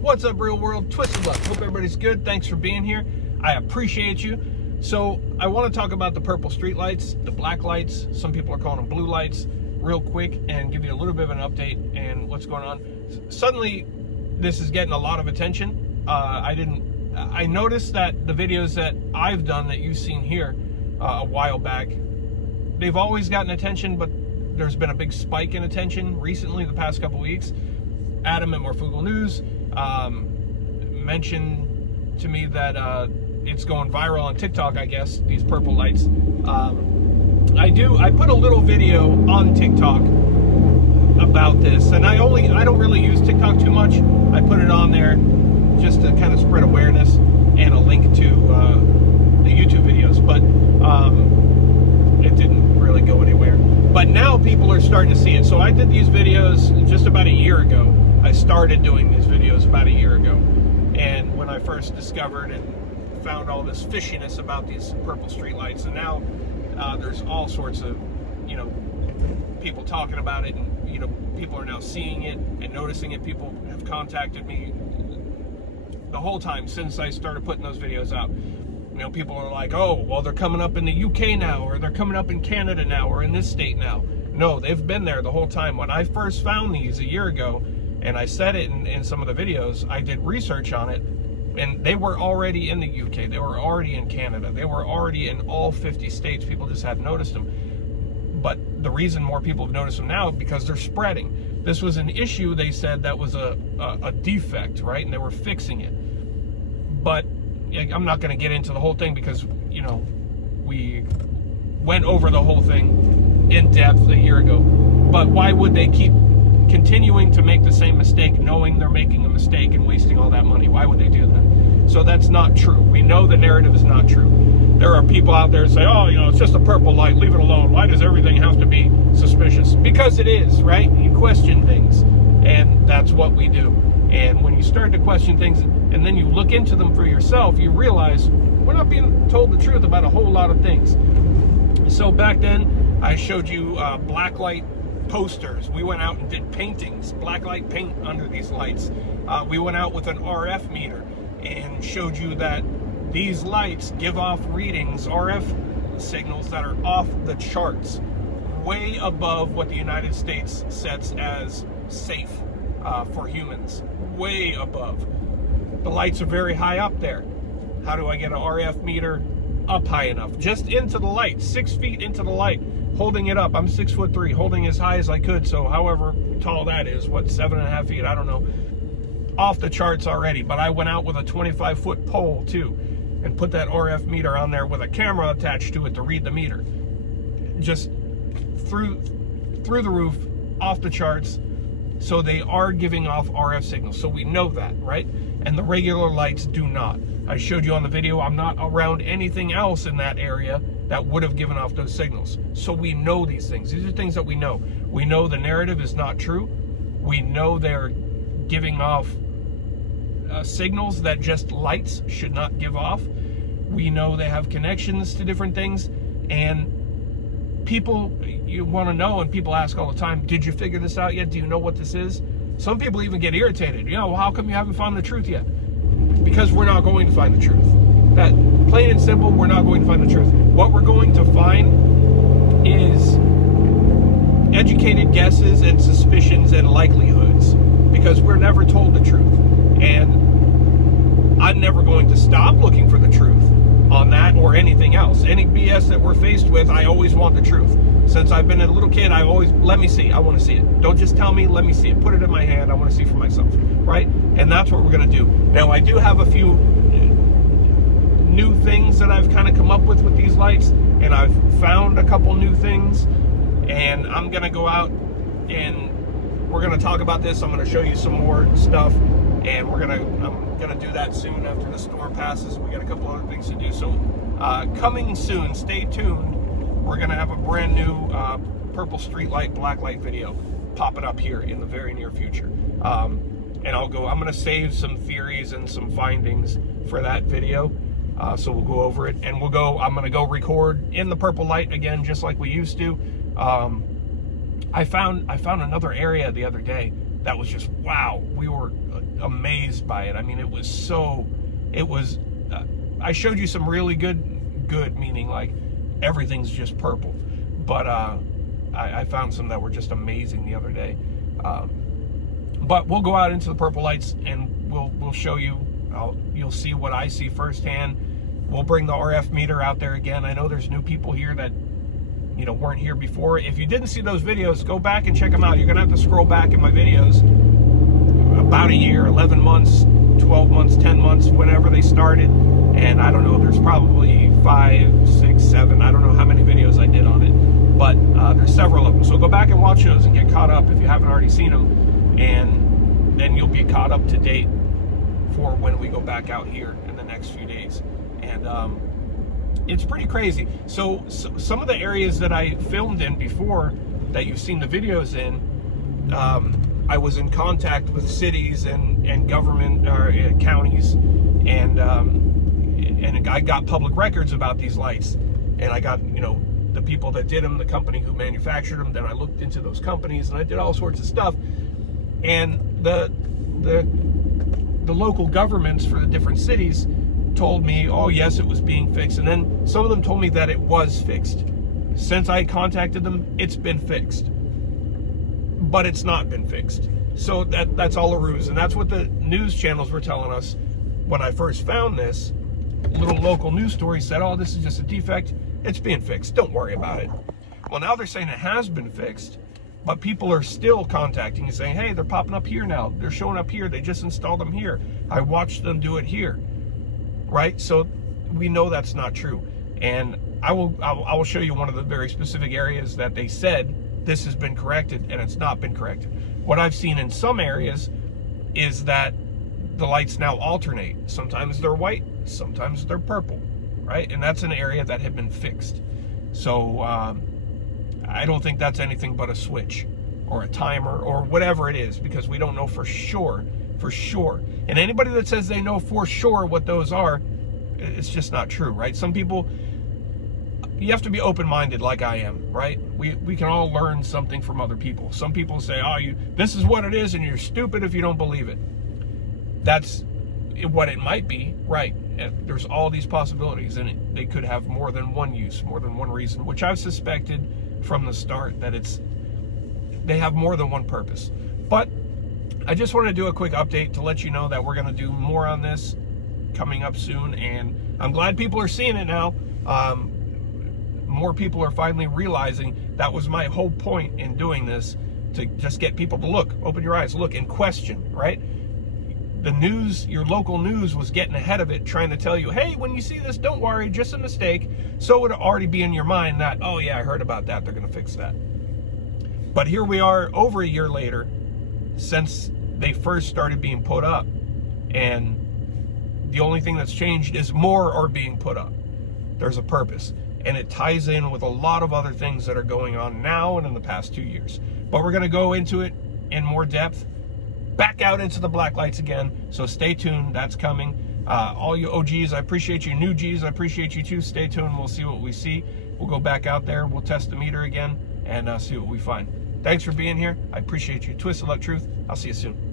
What's up, real world? Twisted Luck. Hope everybody's good. Thanks for being here. I appreciate you. So I want to talk about the purple street lights, the black lights. Some people are calling them blue lights, real quick, and give you a little bit of an update and what's going on. Suddenly, this is getting a lot of attention. I noticed that the videos that I've done that you've seen here a while back, they've always gotten attention, but there's been a big spike in attention recently, the past couple weeks. Adam at Morfugal News mentioned to me that it's going viral on TikTok, I guess, these purple lights. I put a little video on TikTok about this, and I don't really use TikTok too much. I put it on there just to kind of spread awareness and a link to the YouTube videos, but it didn't really go anywhere. But now people are starting to see it. So I did these videos just about a year ago. I started doing these videos about a year ago. And when I first discovered and found all this fishiness about these purple street lights, and now there's all sorts of, people talking about it, and, people are now seeing it and noticing it. People have contacted me the whole time since I started putting those videos out. People are like, oh, well, they're coming up in the UK now, or they're coming up in Canada now, or in this state now. No, they've been there the whole time. When I first found these a year ago, and I said it in some of the videos, I did research on it, and they were already in the UK. They were already in Canada. They were already in all 50 states. People just hadn't noticed them. But the reason more people have noticed them now is because they're spreading. This was an issue, they said, that was a defect, right? And they were fixing it. But I'm not going to get into the whole thing because, we went over the whole thing in depth a year ago. But why would they keep continuing to make the same mistake, knowing they're making a mistake and wasting all that money? Why would they do that? So that's not true. We know the narrative is not true. There are people out there who say, oh, it's just a purple light, leave it alone. Why does everything have to be suspicious? Because it is, right? You question things, and that's what we do. And when you start to question things and then you look into them for yourself, you realize we're not being told the truth about a whole lot of things. So back then, I showed you black light posters. We went out and did paintings, black light paint under these lights. We went out with an RF meter and showed you that these lights give off readings, RF signals that are off the charts, way above what the United States sets as safe for humans, way above. The lights are very high up there. How do I get an RF meter up high enough? Just into the light, 6 feet into the light, holding it up. I'm 6'3", holding as high as I could. So however tall that is, what, 7.5 feet, I don't know. Off the charts already. But I went out with a 25-foot pole too, and put that RF meter on there with a camera attached to it to read the meter. Just through the roof, off the charts. So they are giving off RF signals. So we know that, right? And the regular lights do not. I showed you on the video, I'm not around anything else in that area that would have given off those signals. So we know these things. These are things that we know. We know the narrative is not true. We know they're giving off signals that just lights should not give off. We know they have connections to different things. And people, you want to know, and people ask all the time, did you figure this out yet? Do you know what this is? Some people even get irritated. Well, how come you haven't found the truth yet? Because we're not going to find the truth. That, plain and simple, we're not going to find the truth. What we're going to find is educated guesses and suspicions and likelihoods, because we're never told the truth. And I'm never going to stop looking for the truth on that or anything else. Any BS that we're faced with, I always want the truth. Since I've been a little kid, I always, let me see, I want to see it. Don't just tell me, let me see it. Put it in my hand, I want to see for myself, right? And that's what we're going to do. Now, I do have a few new things that I've kind of come up with these lights, and I've found a couple new things, and I'm going to go out and we're going to talk about this. I'm going to show you some more stuff, and I'm going to do that soon after the storm passes. We got a couple other things to do. So coming soon, stay tuned. We're going to have a brand new purple street light, black light video popping up here in the very near future. And I'm going to save some theories and some findings for that video. So we'll go over it, and I'm going to go record in the purple light again, just like we used to. I found another area the other day that was just, wow. We were amazed by it. I mean, it was I showed you some really good meaning like everything's just purple, but I found some that were just amazing the other day. But we'll go out into the purple lights and we'll show you. You'll see what I see firsthand. We'll bring the RF meter out there again. I know there's new people here that, you know, weren't here before. If you didn't see those videos, go back and check them out. You're gonna have to scroll back in my videos about a year, 11 months, 12 months, 10 months, whenever they started. And I don't know, there's probably 5, 6, 7, I don't know how many videos I did on it, but there's several of them. So go back and watch those and get caught up if you haven't already seen them, and then you'll be caught up to date for when we go back out here in the next few days. And it's pretty crazy. So some of the areas that I filmed in before that you've seen the videos in, I was in contact with cities and government counties, and I got public records about these lights, and I got, you know, the people that did them, the company who manufactured them. Then I looked into those companies and I did all sorts of stuff, and the local governments for the different cities told me, oh yes, it was being fixed, and then some of them told me that it was fixed. Since I contacted them, it's been fixed, but it's not been fixed. So that's all a ruse, and that's what the news channels were telling us when I first found this. Little local news story said, oh, this is just a defect, it's being fixed, don't worry about it. Well, now they're saying it has been fixed, but people are still contacting and saying, hey, they're popping up here now, they're showing up here, they just installed them here, I watched them do it here, right? So we know that's not true, and I will show you one of the very specific areas that they said this has been corrected, and it's not been corrected. What I've seen in some areas is that the lights now alternate. Sometimes they're white, sometimes they're purple, right? And that's an area that had been fixed. So I don't think that's anything but a switch or a timer or whatever it is, because we don't know for sure. And anybody that says they know for sure what those are, it's just not true, right? Some people, you have to be open-minded like I am, right? We can all learn something from other people. Some people say, oh, this is what it is, and you're stupid if you don't believe it. That's what it might be, right? There's all these possibilities, and they could have more than one use, more than one reason, which I've suspected from the start that they have more than one purpose. But I just want to do a quick update to let you know that we're going to do more on this coming up soon, and I'm glad people are seeing it now. More people are finally realizing that was my whole point in doing this, to just get people to look, open your eyes, look, and question, right? The news, your local news, was getting ahead of it, trying to tell you, hey, when you see this, don't worry, just a mistake. So it would already be in your mind that, oh yeah, I heard about that, they're going to fix that. But here we are over a year later since they first started being put up, and the only thing that's changed is more are being put up. There's a purpose, and it ties in with a lot of other things that are going on now and in the past 2 years. But we're going to go into it in more depth, back out into the black lights again, so stay tuned, that's coming. All you OGs, I appreciate you. New Gs, I appreciate you too. Stay tuned, we'll see what we see. We'll go back out there, we'll test the meter again, and see what we find. Thanks for being here, I appreciate you. Twisted Luck Truth, I'll see you soon.